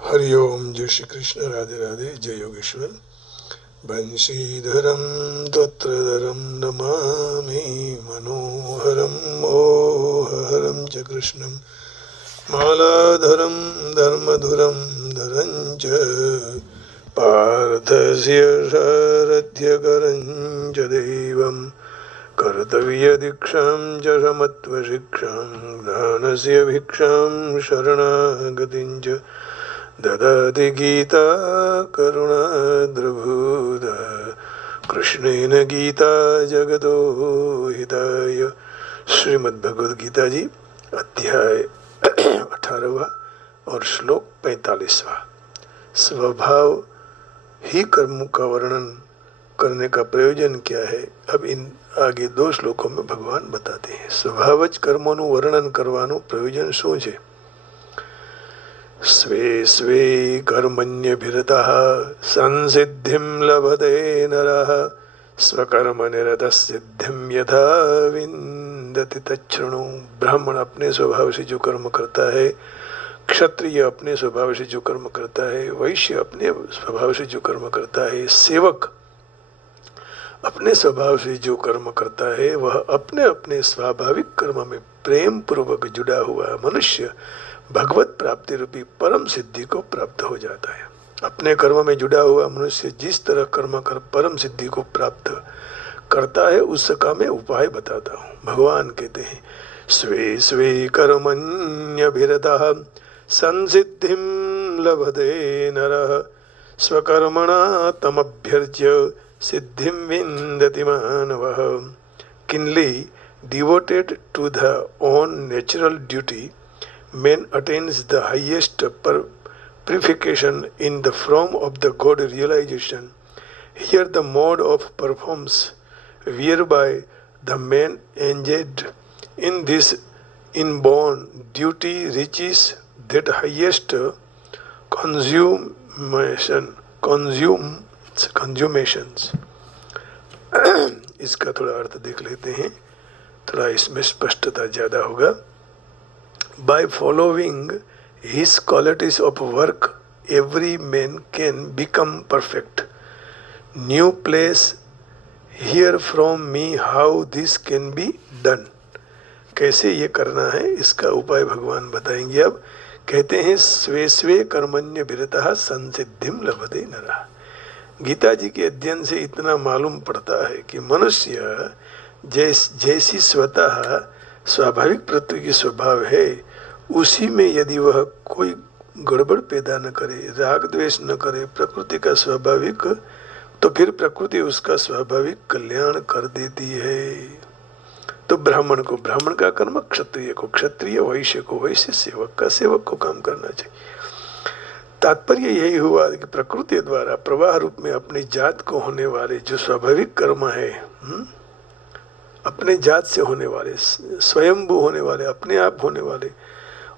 हरिओम। जय श्री कृष्ण। राधे राधे। जय योगेश्वर। बंशीधरम तत्रधरम नमामि मनोहरम मोहहरम च कृष्णं मालाधरम धर्मधुरम धरं च पार्थस्य सारथ्यकरं च देवम् कर्तव्यदीक्षां च समत्वशिक्षां ज्ञानस्य भिक्षां शरणागतिं च ददाति गीता करुणाद्रभूत कृष्णेन गीता जगतो हिताय। श्रीमद्भगवद गीता जी अध्याय 18वां और श्लोक 45वां। स्वभाव ही कर्मों का वर्णन करने का प्रयोजन क्या है, अब इन आगे 2 श्लोकों में भगवान बताते हैं। स्वभावज कर्मोનું વર્ણન કરવાનું પ્રયોજન શું છે? स्वे स्वे कर्मण्यभिरतः संसिद्धिं लभते नरः स्वकर्मनिरतः सिद्धिं यथा विन्दति तच्छृणु। ब्राह्मण अपने स्वभाव से जो कर्म करता है, क्षत्रिय अपने स्वभाव से जो कर्म करता है, वैश्य अपने स्वभाव से जो कर्म करता है, सेवक अपने स्वभाव से जो कर्म करता है, वह अपने अपने स्वाभाविक कर्म में प्रेम पूर्वक जुड़ा हुआ मनुष्य भगवत प्राप्ति रूपी परम सिद्धि को प्राप्त हो जाता है। अपने कर्म में जुड़ा हुआ मनुष्य जिस तरह कर्म कर परम सिद्धि को प्राप्त करता है, उसका मैं उपाय बताता हूँ। भगवान कहते हैं, स्वे स्वे कर्मण्यभिरतः संसिद्धिं लभते नरः स्वकर्मणा तमभ्यर्च्य सिद्धिं विन्दति मानवः। Keenly devoted to the own natural duty, man attains the highest purification in the form of the God realization. Here the mode of performance whereby the man engaged in this inborn duty reaches that highest consummations. इसका थोड़ा अर्थ देख लेते हैं, थोड़ा इसमें स्पष्टता ज़्यादा होगा। By following his qualities of work, every man can become perfect. New place hear from me how this can be done. कैसे ये करना है, इसका उपाय भगवान बताएंगे। अब कहते हैं, स्वे स्वे कर्मण्य विरतः संसिद्धिं लभते नरः। गीता जी के अध्ययन से इतना मालूम पड़ता है कि मनुष्य जैसी स्वतः स्वाभाविक प्रवृत्ति की स्वभाव है, उसी में यदि वह कोई गड़बड़ पैदा न करे, राग द्वेष न करे, प्रकृति का स्वाभाविक, तो फिर प्रकृति उसका स्वाभाविक कल्याण कर देती है। तो ब्राह्मण को ब्राह्मण का कर्म, क्षत्रिय को क्षत्रिय, वैश्य को वैश्य, सेवक का सेवक को काम करना चाहिए। तात्पर्य यही हुआ कि प्रकृति द्वारा प्रवाह रूप में अपनी जात को होने वाले जो स्वाभाविक कर्म है, अपने जात से होने वाले, स्वयंभू होने वाले, अपने आप होने वाले,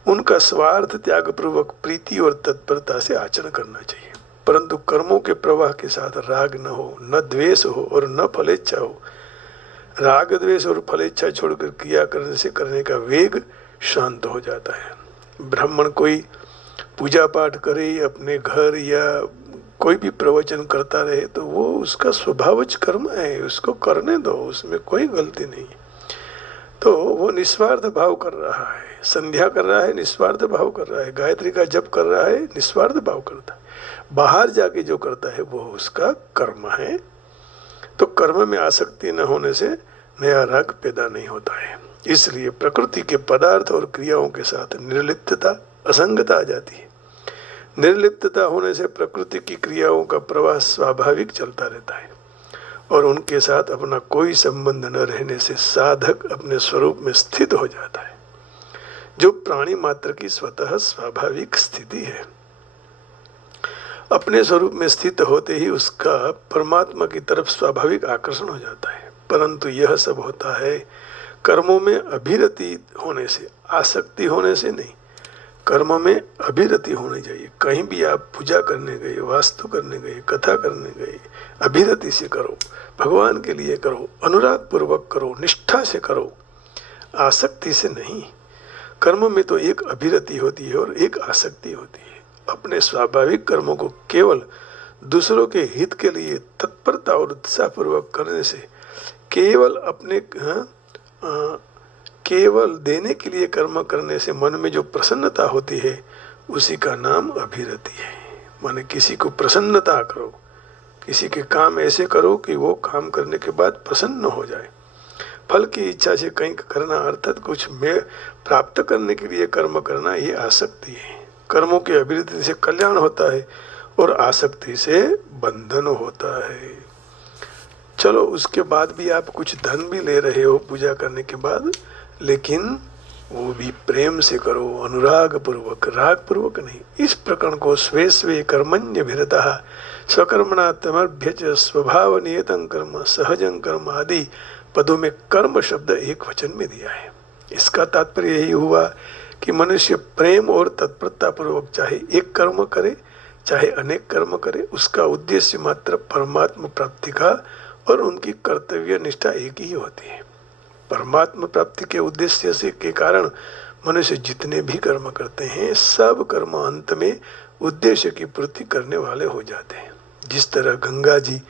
उनका स्वार्थ त्याग पूर्वक प्रीति और तत्परता से आचरण करना चाहिए। परंतु कर्मों के प्रवाह के साथ राग न हो, न द्वेष हो और न फलेच्छा हो। राग द्वेष और फलेच्छा छोड़कर क्रिया करने से करने का वेग शांत हो जाता है। ब्राह्मण कोई पूजा पाठ करे, अपने घर या कोई भी प्रवचन करता रहे, तो वो उसका स्वभावज कर्म है, उसको करने दो, उसमें कोई गलती नहीं। तो वो निस्वार्थ भाव कर रहा है, संध्या कर रहा है, निस्वार्थ भाव कर रहा है, गायत्री का जप कर रहा है, निस्वार्थ भाव करता है। बाहर जाके जो करता है वो उसका कर्म है। तो कर्म में आसक्ति न होने से नया राग पैदा नहीं होता है। इसलिए प्रकृति के पदार्थ और क्रियाओं के साथ निर्लिप्तता, असंगता आ जाती है। निर्लिप्तता होने से प्रकृति की क्रियाओं का प्रवाह स्वाभाविक चलता रहता है और उनके साथ अपना कोई संबंध न रहने से साधक अपने स्वरूप में स्थित हो जाता है, जो प्राणी मात्र की स्वतः स्वाभाविक स्थिति है। अपने स्वरूप में स्थित होते ही उसका परमात्मा की तरफ स्वाभाविक आकर्षण हो जाता है। परंतु यह सब होता है कर्मों में अभिरति होने से, आसक्ति होने से नहीं। कर्म में अभिरति होनी चाहिए। कहीं भी आप पूजा करने गए, वास्तु करने गए, कथा करने गए, अभिरति से करो, भगवान के लिए करो, अनुराग पूर्वक करो, निष्ठा से करो, आसक्ति से नहीं। कर्म में तो एक अभिरति होती है और एक आसक्ति होती है। अपने स्वाभाविक कर्मों को केवल दूसरों के हित के लिए तत्परता और उत्साहपूर्वक करने से, केवल अपने केवल देने के लिए कर्म करने से मन में जो प्रसन्नता होती है उसी का नाम अभिरति है। माने किसी को प्रसन्नता करो, किसी के काम ऐसे करो कि वो काम करने के बाद प्रसन्न हो जाए। फल की इच्छा से कहीं करना अर्थात कुछ में प्राप्त करने के लिए कर्म करना, ये आसक्ति है। कर्मों की अभिवृद्धि से कल्याण होता है और आसक्ति से बंधन होता है। चलो उसके बाद भी आप कुछ धन भी ले रहे हो पूजा करने के बाद, लेकिन वो भी प्रेम से करो, अनुराग पूर्वक, राग पूर्वक नहीं। इस प्रकरण को स्वे स्वे कर्मण्य भिरतः स्वकर्मणा तमभ्य स्वभाव नियतं कर्म सहजं कर्म आदि पदों में कर्म शब्द एक वचन में दिया है। इसका तात्पर्य यही हुआ कि मनुष्य प्रेम और तत्परता पूर्वक चाहे एक कर्म करे चाहे अनेक कर्म करे, उसका उद्देश्य मात्र परमात्मा प्राप्ति का और उनकी कर्तव्य निष्ठा एक ही होती है। परमात्मा प्राप्ति के उद्देश्य से के कारण मनुष्य जितने भी कर्म करते हैं सब कर्म अंत में उद्देश्य की पूर्ति करने वाले हो जाते हैं। जिस तरह गंगा जी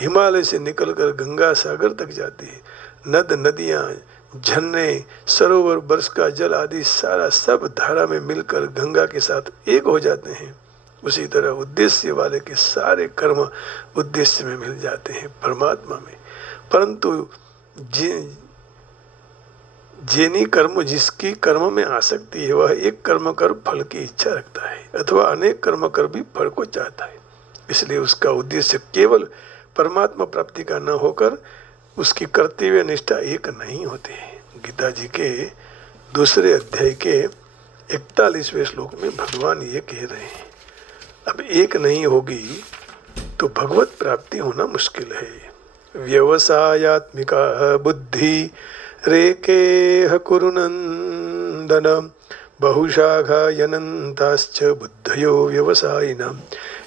हिमालय से निकलकर गंगा सागर तक जाती है, नद नदियाँ, झरने, सरोवर, बरस का जल आदि सारा सब धारा में मिलकर गंगा के साथ एक हो जाते हैं, उसी तरह उद्देश्य वाले के सारे कर्म उद्देश्य में मिल जाते हैं, परमात्मा में। परंतु जिनी कर्म जिसकी कर्म में आसक्ति है वह एक कर्म कर फल की इच्छा रखता है अथवा अनेक कर्म कर भी फल को चाहता है। इसलिए उसका उद्देश्य केवल परमात्मा प्राप्ति का न होकर उसकी कर्तव्य निष्ठा एक नहीं होती है। गीता जी के 2 अध्याय के 41वें श्लोक में भगवान ये कह रहे हैं, अब एक नहीं होगी तो भगवत प्राप्ति होना मुश्किल है। व्यवसायात्मिका बुद्धि रेकेह कुरुनंदन बहुशाखायनंताश्च बुद्धयो व्यवसायिनाम।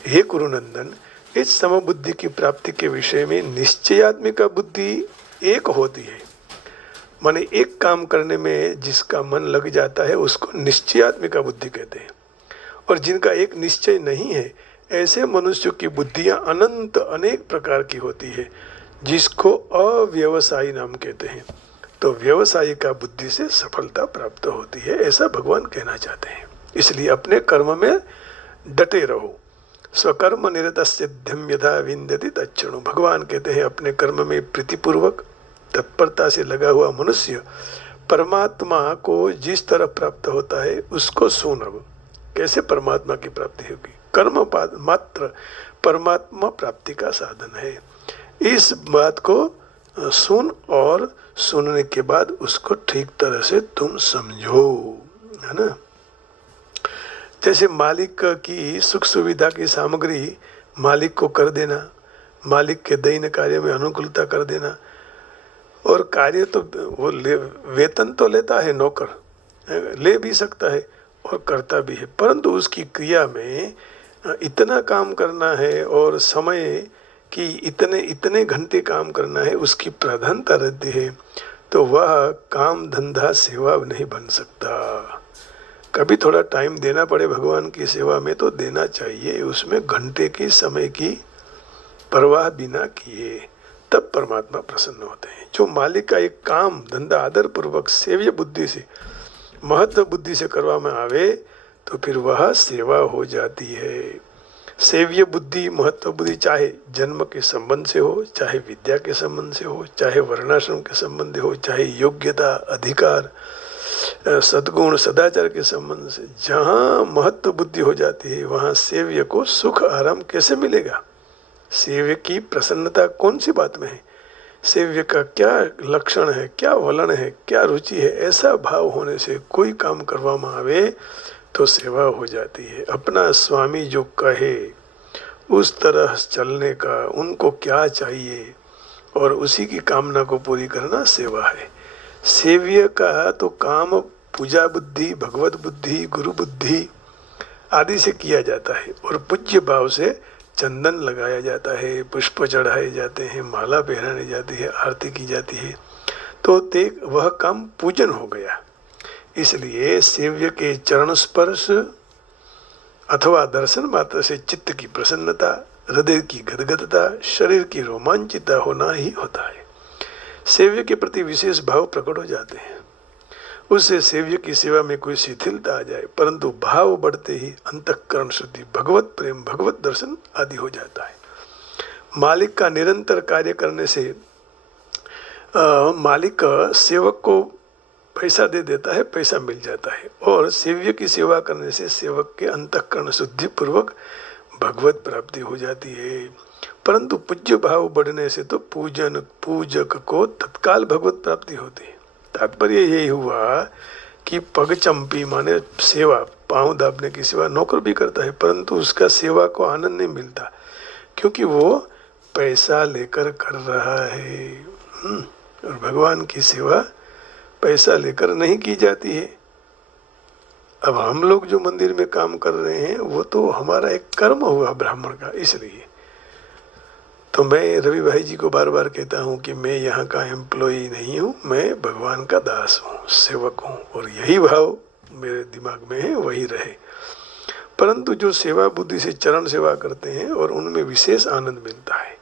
हे कुरुनंदन, इस समबुद्धि की प्राप्ति के विषय में निश्चयात्मिका बुद्धि एक होती है। माने एक काम करने में जिसका मन लग जाता है उसको निश्चयात्मिका बुद्धि कहते हैं। और जिनका एक निश्चय नहीं है ऐसे मनुष्यों की बुद्धियां अनंत अनेक प्रकार की होती है, जिसको अव्यवसायी नाम कहते हैं। तो व्यवसायी का बुद्धि से सफलता प्राप्त होती है, ऐसा भगवान कहना चाहते हैं। इसलिए अपने कर्म में डटे रहो। स्वकर्म निरत सिद्धिम यथा विंदति तच्छृणु। भगवान कहते हैं अपने कर्म में प्रीतिपूर्वक तत्परता से लगा हुआ मनुष्य परमात्मा को जिस तरह प्राप्त होता है उसको सुन। अब कैसे परमात्मा की प्राप्ति होगी? कर्म मात्र परमात्मा प्राप्ति का साधन है। इस बात को सुन और सुनने के बाद उसको ठीक तरह से तुम समझो, है ना। जैसे मालिक की सुख सुविधा की सामग्री मालिक को कर देना, मालिक के दैन्य कार्य में अनुकूलता कर देना, और कार्य तो वो वेतन तो लेता है, नौकर ले भी सकता है और करता भी है, परंतु उसकी क्रिया में इतना काम करना है और समय कि इतने घंटे काम करना है, उसकी प्राधान्यता रहती है, तो वह काम धंधा सेवा नहीं बन सकता। कभी थोड़ा टाइम देना पड़े भगवान की सेवा में तो देना चाहिए, उसमें घंटे की समय की परवाह बिना किए, तब परमात्मा प्रसन्न होते हैं। जो मालिक का एक काम धंधा आदर पूर्वक सेव्य बुद्धि से महत्व बुद्धि से करवा में आवे तो फिर वह सेवा हो जाती है। सेव्य बुद्धि महत्व बुद्धि चाहे जन्म के संबंध से हो, चाहे विद्या के संबंध से हो, चाहे वर्णाश्रम के संबंध हो, चाहे योग्यता अधिकार सद्गुण सदाचार के संबंध से, जहाँ महत्व बुद्धि हो जाती है वहाँ सेव्य को सुख आराम कैसे मिलेगा? सेव्य की प्रसन्नता कौन सी बात में है? सेव्य का क्या लक्षण है, क्या वलन है, क्या रुचि है? ऐसा भाव होने से कोई काम करवा में आवे तो सेवा हो जाती है। अपना स्वामी जो कहे उस तरह चलने का, उनको क्या चाहिए और उसी की कामना को पूरी करना सेवा है। सेव्य का तो काम पूजा बुद्धि, भगवत बुद्धि, गुरु बुद्धि आदि से किया जाता है और पूज्य भाव से चंदन लगाया जाता है, पुष्प चढ़ाए जाते हैं, माला पहनाई जाती है, आरती की जाती है, तो वह काम पूजन हो गया। इसलिए सेव्य के चरण स्पर्श अथवा दर्शन मात्र से चित्त की प्रसन्नता, हृदय की गदगदता, शरीर की रोमांचिता होना ही होता है। सेव्य के प्रति विशेष भाव प्रकट हो जाते हैं। उससे सेव्य की सेवा में कोई शिथिलता आ जाए, परंतु भाव बढ़ते ही अंतःकरण शुद्धि, भगवत प्रेम, भगवत दर्शन आदि हो जाता है। मालिक का निरंतर कार्य करने से मालिक सेवक को पैसा दे देता है, पैसा मिल जाता है, और सेव्य की सेवा करने से सेवक के अंतःकरण शुद्धि पूर्वक भगवत प्राप्ति हो जाती है। परंतु पूज्य भाव बढ़ने से तो पूजक को तत्काल भगवत प्राप्ति होती है। तात्पर्य यही हुआ कि पगचंपी माने सेवा, पांव दाबने की सेवा नौकर भी करता है, परंतु उसका सेवा को आनंद नहीं मिलता, क्योंकि वो पैसा लेकर कर रहा है। और भगवान की सेवा पैसा लेकर नहीं की जाती है। अब हम लोग जो मंदिर में काम कर रहे हैं वो तो हमारा एक कर्म हुआ ब्राह्मण का, इसलिए तो मैं रवि भाई जी को बार बार कहता हूँ कि मैं यहाँ का एम्प्लॉई नहीं हूँ, मैं भगवान का दास हूँ, सेवक हूँ, और यही भाव मेरे दिमाग में है, वही रहे। परंतु जो सेवा बुद्धि से चरण सेवा करते हैं और उनमें विशेष आनंद मिलता है,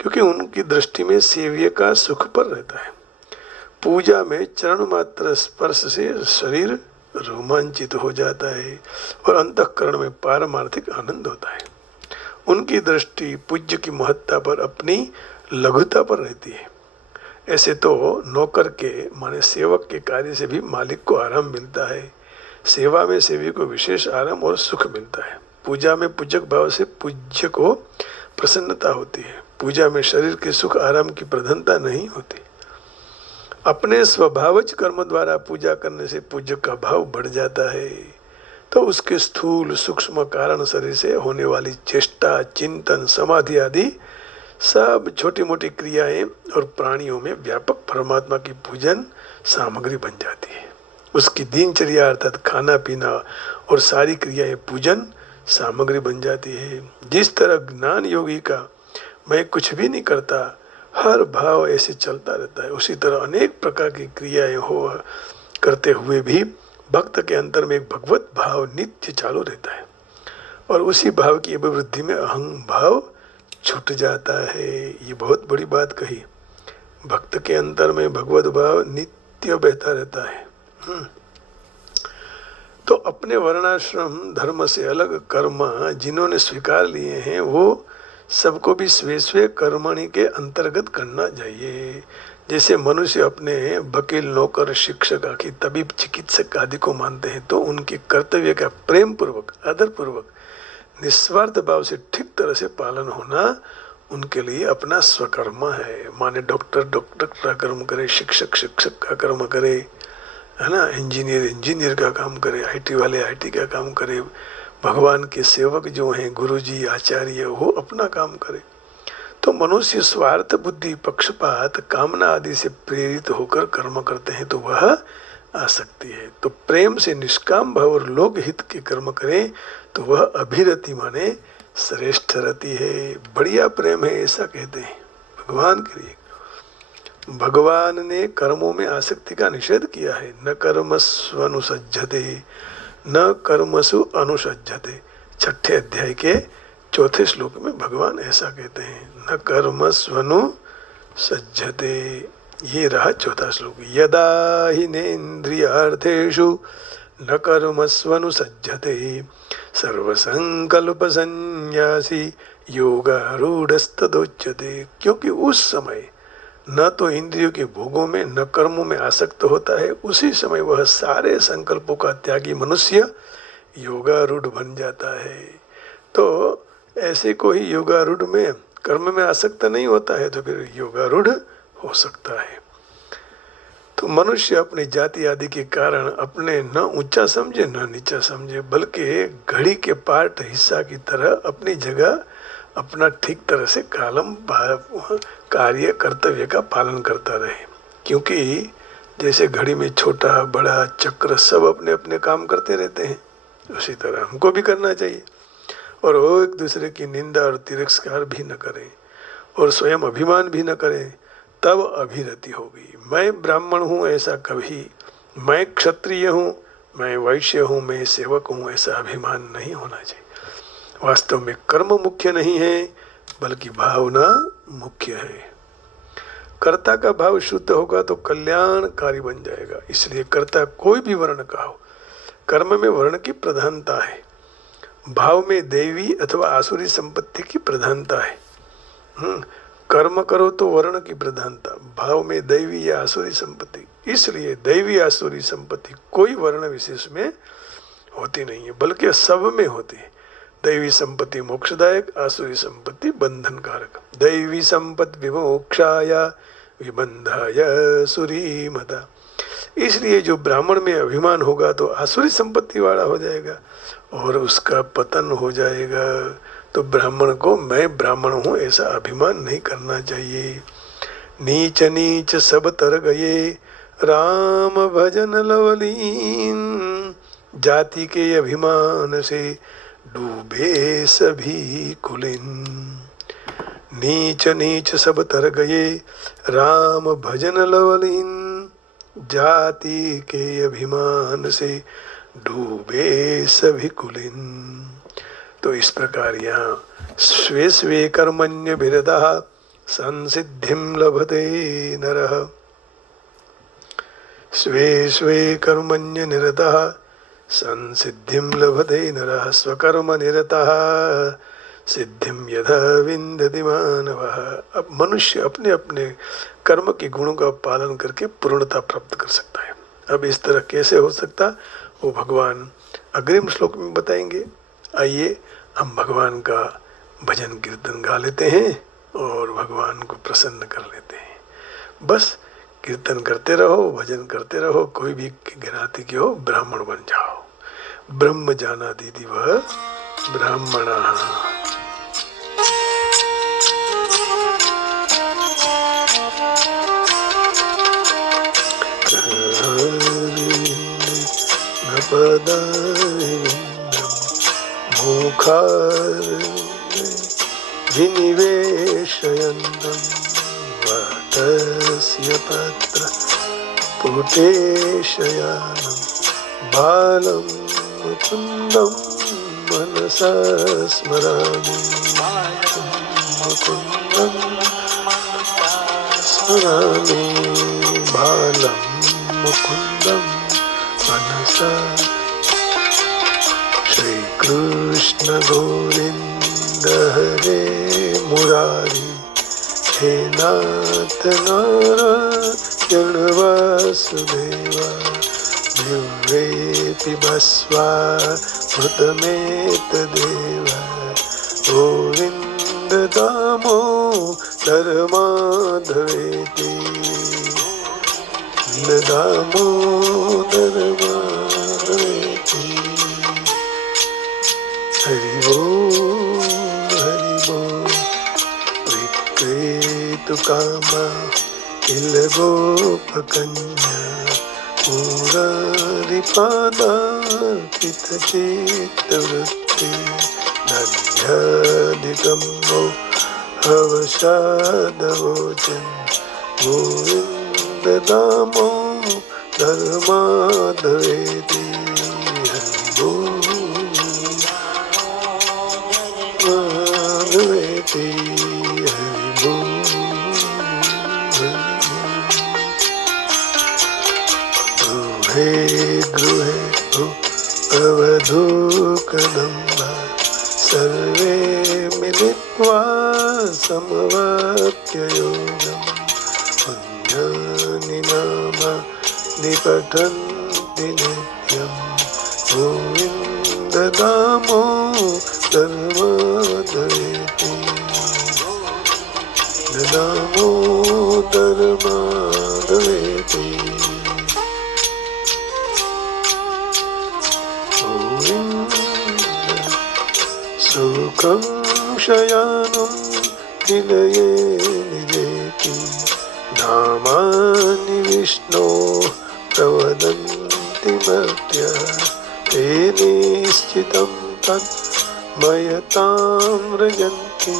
क्योंकि उनकी दृष्टि में सेव्य का सुख पर रहता है। पूजा में चरण मात्र स्पर्श से शरीर रोमांचित हो जाता है और अंतःकरण में पारमार्थिक आनंद होता है। उनकी दृष्टि पूज्य की महत्ता पर, अपनी लघुता पर रहती है। ऐसे तो नौकर के माने सेवक के कार्य से भी मालिक को आराम मिलता है। सेवा में सेवी को विशेष आराम और सुख मिलता है। पूजा में पूजक भाव से पूज्य को प्रसन्नता होती है। पूजा में शरीर के सुख आराम की प्रधानता नहीं होती। अपने स्वभावज कर्म द्वारा पूजा करने से पूजक का भाव बढ़ जाता है, तो उसके स्थूल सूक्ष्म कारण शरीर से होने वाली चेष्टा, चिंतन, समाधि आदि सब छोटी मोटी क्रियाएं और प्राणियों में व्यापक परमात्मा की पूजन सामग्री बन जाती है। उसकी दिनचर्या अर्थात खाना पीना और सारी क्रियाएं पूजन सामग्री बन जाती है। जिस तरह ज्ञान योगी का मैं कुछ भी नहीं करता हर भाव ऐसे चलता रहता है, उसी तरह अनेक प्रकार की क्रियाएं हो करते हुए भी भक्त के अंतर में एक भगवत भाव नित्य चालू रहता है, और उसी भाव की अभिवृद्धि में अहं भाव छूट जाता है। ये बहुत बड़ी बात कही। भक्त के अंतर में भगवत भाव नित्य बहता रहता है। तो अपने वर्णाश्रम धर्म से अलग कर्म जिन्होंने स्वीकार लिए हैं वो सबको भी स्वे स्वे कर्मणि के अंतर्गत करना चाहिए। जैसे मनुष्य अपने वकील, नौकर, शिक्षक, आखिर तबीब, चिकित्सक आदि को मानते हैं, तो उनके कर्तव्य का प्रेम पूर्वक, आदर पूर्वक, निस्वार्थ भाव से ठीक तरह से पालन होना उनके लिए अपना स्वकर्म है। माने डॉक्टर डॉक्टर का कर्म करे, शिक्षक शिक्षक का कर्म करे, है ना, इंजीनियर इंजीनियर का काम करे, आईटी वाले आईटी का काम करे, भगवान के सेवक जो हैं गुरुजी आचार्य वो अपना काम करे। तो मनुष्य स्वार्थ बुद्धि, पक्षपात, कामना आदि से प्रेरित होकर कर्म करते हैं तो वह आसक्ति है। तो प्रेम से निष्काम भाव और लोक हित के कर्म करें तो वह अभिरति माने श्रेष्ठ रति है, बढ़िया प्रेम है, ऐसा कहते हैं भगवान के लिए। भगवान ने कर्मों में आसक्ति का निषेध किया है। न कर्मस्व अनुसज्जते न कर्मसु अनुसज्जते, 6ठे अध्याय के 4थे श्लोक में भगवान ऐसा कहते हैं, न कर्मस्वनु सज्जते। ये रहा 4था श्लोक। यदा हि नेन्द्रियार्थेषु न कर्मस्वनु सज्जते सर्वसंकल्प संन्यासी योगारूढ़स्तदोच्यते। क्योंकि उस समय न तो इंद्रियों के भोगों में न कर्मों में आसक्त होता है, उसी समय वह सारे संकल्पों का त्यागी मनुष्य योगारूढ़ बन जाता है। तो ऐसे को ही योगारूढ़ में कर्म में आसक्त नहीं होता है तो फिर योगारूढ़ हो सकता है। तो मनुष्य अपनी जाति आदि के कारण अपने न ऊंचा समझे न नीचा समझे, बल्कि घड़ी के पार्ट हिस्सा की तरह अपनी जगह अपना ठीक तरह से कार्य कर्तव्य का पालन करता रहे। क्योंकि जैसे घड़ी में छोटा बड़ा चक्र सब अपने अपने काम करते रहते हैं, उसी तरह हमको भी करना चाहिए। और वो एक दूसरे की निंदा और तिरस्कार भी न करें और स्वयं अभिमान भी न करें, तब अभिरति होगी। मैं ब्राह्मण हूँ ऐसा कभी, मैं क्षत्रिय हूँ मैं वैश्य हूँ, मैं सेवक हूँ, ऐसा अभिमान नहीं होना चाहिए। वास्तव में कर्म मुख्य नहीं है, बल्कि भावना मुख्य है। कर्ता का भाव शुद्ध होगा तो कल्याणकारी बन जाएगा। इसलिए कर्ता कोई भी वर्ण का हो, कर्म में वर्ण की प्रधानता है, भाव में दैवी अथवा आसुरी संपत्ति की प्रधानता है। कर्म करो तो वर्ण की प्रधानता, भाव में दैवी या आसुरी संपत्ति। इसलिए दैवी आसुरी संपत्ति कोई वर्ण विशेष में होती नहीं है, बल्कि सब में होती है। दैवी संपत्ति मोक्षदायक, आसुरी संपत्ति बंधनकारक। दैवी संपत्ति विमोक्षाय विबंधाय सुरी मता। इसलिए जो ब्राह्मण में अभिमान होगा तो आसुरी संपत्ति वाला हो जाएगा और उसका पतन हो जाएगा। तो ब्राह्मण को मैं ब्राह्मण हूँ ऐसा अभिमान नहीं करना चाहिए। नीच नीच सब तर गए राम भजन लवलीन, जाति के अभिमान से डूबे सभी कुलीन। नीच नीच सब तर गए राम भजन लवलीन, जाति के अभिमान से डूबे सभी कुलीन। तो इस प्रकार यहाँ स्वे स्वे कर्मण्य विरतः संसिद्धिं लभते नरः। स्वे स्वे कर्मण्य निरतः संसिद्धिं लभते नरः। स्वकर्म निरतः सिद्धिं यथा विन्दति मानवः। अब मनुष्य अपने अपने कर्म के गुणों का पालन करके पूर्णता प्राप्त कर सकता है। अब इस तरह कैसे हो सकता, वो भगवान अग्रिम श्लोक में बताएंगे। आइए हम भगवान का भजन कीर्तन गा लेते हैं और भगवान को प्रसन्न कर लेते हैं। बस कीर्तन करते रहो, भजन करते रहो, कोई भी ज्ञाति के हो, ब्राह्मण बन जाओ। ब्रह्म जाना दीदी वह ब्राह्मणः। विनिवेशयन्तं वातस्य पत्र पुटेशयानं बालं मुकुन्दं मनसा स्मरामि। मुकुन्दं स्मरामि बालं मुकुन्दं मनसा। श्रीकृष्ण गोविन्द हरे मुरारी, हे नाथ नारायण वासुदेवा। दिव्येति भस्वामृतमेतदेव, गोविन्द दामोदर माधवेति। दामोदर माधवेति। हरि बोल हरि बोल। विक्रेतु कामा किल गोपकन्या, मुरारिपादार्पित चित्तवृत्ति। नद्यादिकं वो अवसादवोचन, गोविन्द दामोदर माधवेति। हरि बोल माधवेति। हरि बोल गृहे गृहे अवधूकदम्बा, सर्वे मिलित्वा समवाप्ययोगम्। पुण्यानि नामानि पठन्ति नित्यं, गोविन्द दामोदर माधवेति। दामोदर माधवेति। सुखं शयानं निलये निजेति, नामानि विष्णो प्रवदन्ति मर्त्या। ते निश्चितं तत् मयतां व्रजन्ति,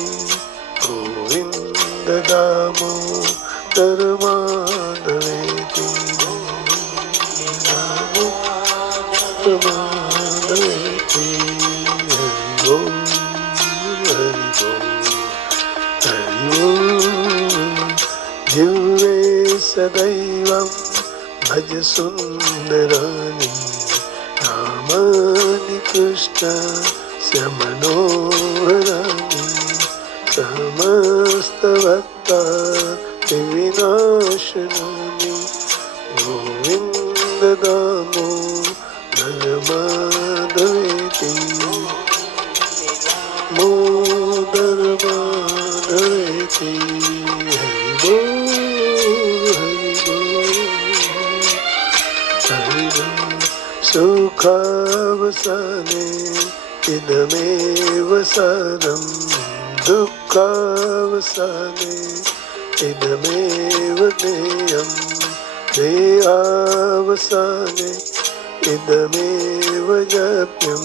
गोविन्द दामोदर माधवेति। हरि ओम। जिह्वे सदैवं भज सुंदराणि नामानि कृष्णस्य मनोहराणि। समस्तभक्तादिविनाशनानि गोविन्द दामोदर माधवेति। मोदर माधवेति। हरि बोल हरि बोल। सुखावसाने इदमेव सारं दुःखावसाने इदमेव ज्ञेयं। देहावसाने इदमेव जप्यं।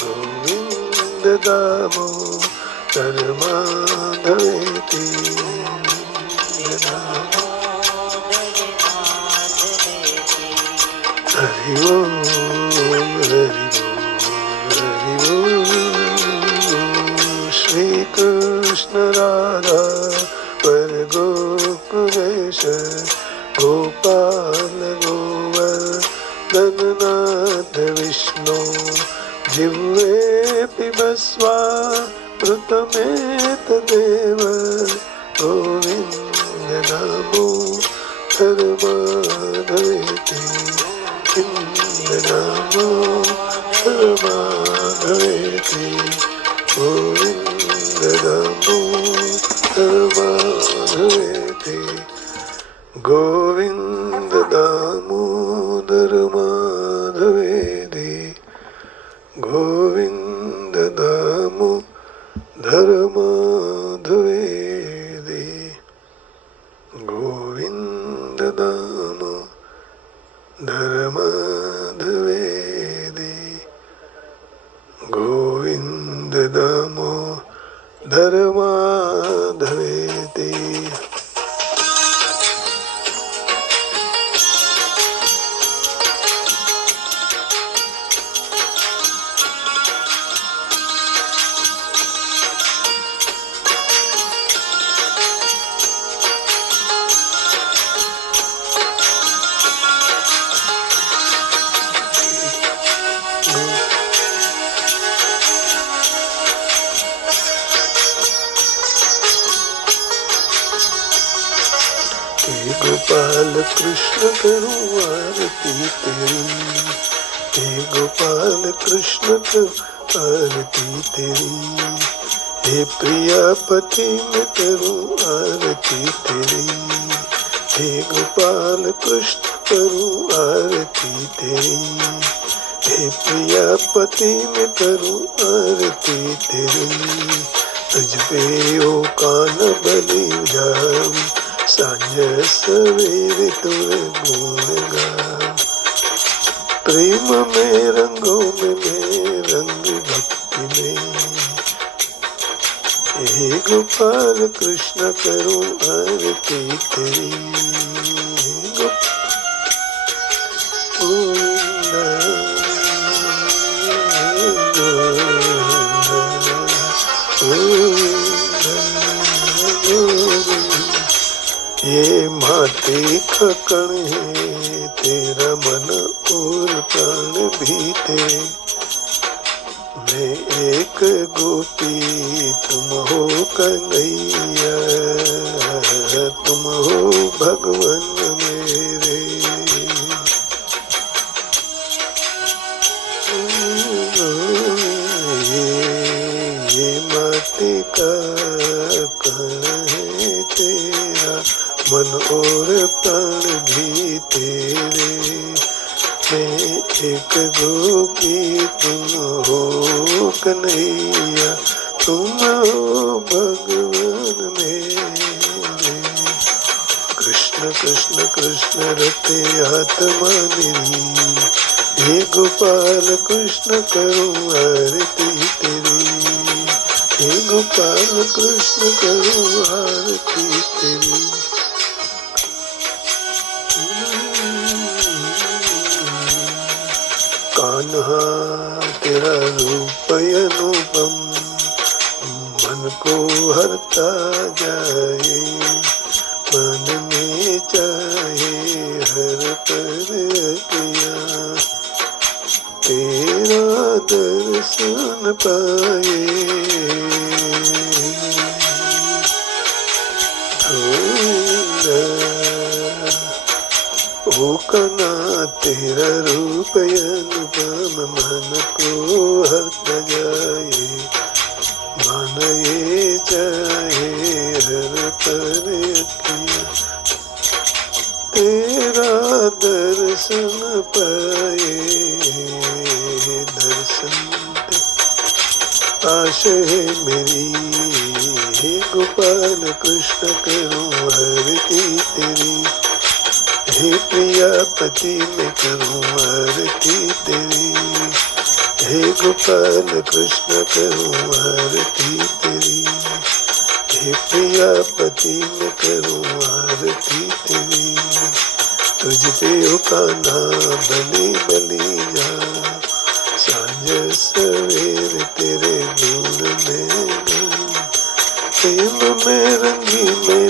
गोविन्द दामोदर माधवेति। हरि ओम हरि ओम। श्री कृष्ण राधा पर गोकुलेश गोपाल गोवर्धननाथ विष्णु। जिह्वे पिबस्वामृतमेतदेव गोविन्द दामोदर माधवेति। दामोदर माधवेति। गोविन्द दामोदर माधवेति। गोविन्द दामोदर माधवेति। गोविन्द दामोदर माधवेति। गोविन्द दामोदर माधवेति। गोविन्द दामोदर माधवेति। गोपाल कृष्ण करूं आरती तेरी। हे गोपाल कृष्ण करूं आरती तेरी। हे प्रिया पति मैं करूं आरती तेरी। हे गोपाल कृष्ण करूं आरती तेरी। हे प्रिया पति मैं करूं आरती तेरी। तुझ पे ओ कान बलि जाऊं सांझ सवेरे तुझे गुण गाऊं। प्रेम में रंगों में मैं रंग भक्ति में। हे गोपाल कृष्ण करूं आरती तेरी। ये माटी का कण है तेरा मन और प्राण भी तेरे। मैं एक गोपी तुम हो कन्हैया। तुम हो भगवान मेरे। ये माटी का कण है तेरा मन और प्राण भी तेरे। मैं एक गोपी तुम हो कन्हैया। तुम हो भगवान मेरे। कृष्ण कृष्ण कृष्ण रते आत्मा मेरी। हे गोपाल कृष्ण करूं आरती तेरी। हे गोपाल कृष्ण करूं आरती तेरी। कान्हा तेरा रूप अनुपम को हरता जाए, मन में चाहे हर पल किया, तेरा दर्शन पाए। ओ कना तेरा रूप अनुपम, मन को हरता जाए, मन ये चाहे हर पल किया, तेरा दर्शन पाए। दर्शन आश है मेरी, हे गोपाल कृष्ण करूं आरती तेरी, हे प्रिया पति मैं करूं आरती तेरी, हे गोपाल कृष्ण करूं आरती तेरी, हे प्रिया पति मैं करूं आरती तेरी। तुझ पे ओ कान्हा बली बली जा, सांझ सवेर तेरे गुण में प्रेम में रंगी मैं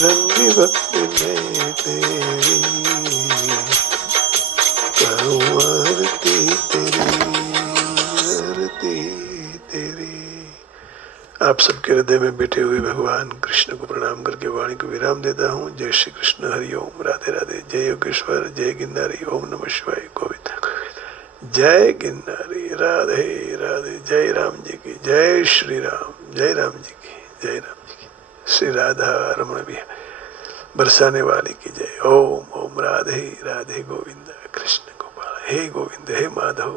रंगी भक्ति में तेरी, करूं आरती तेरी, आरती तेरी। आप सबके हृदय में बैठे हुए भगवान कृष्ण को प्रणाम करके वाणी को विराम देता हूँ। जय श्री कृष्ण, हरि ओम, राधे राधे, जय योगेश्वर, जय गिरनारी, ओम नमः शिवाय, गोविंद गोविंद, जय गिरनारी, राधे राधे, जय राम जी की, जय श्री राम, जय राम जी की, जय राम जी की, श्री राधा रमण भी बरसाने वाली की जय। ओम ओम, राधे राधे, गोविंद कृष्ण गोपाल, हे गोविंद हे माधव।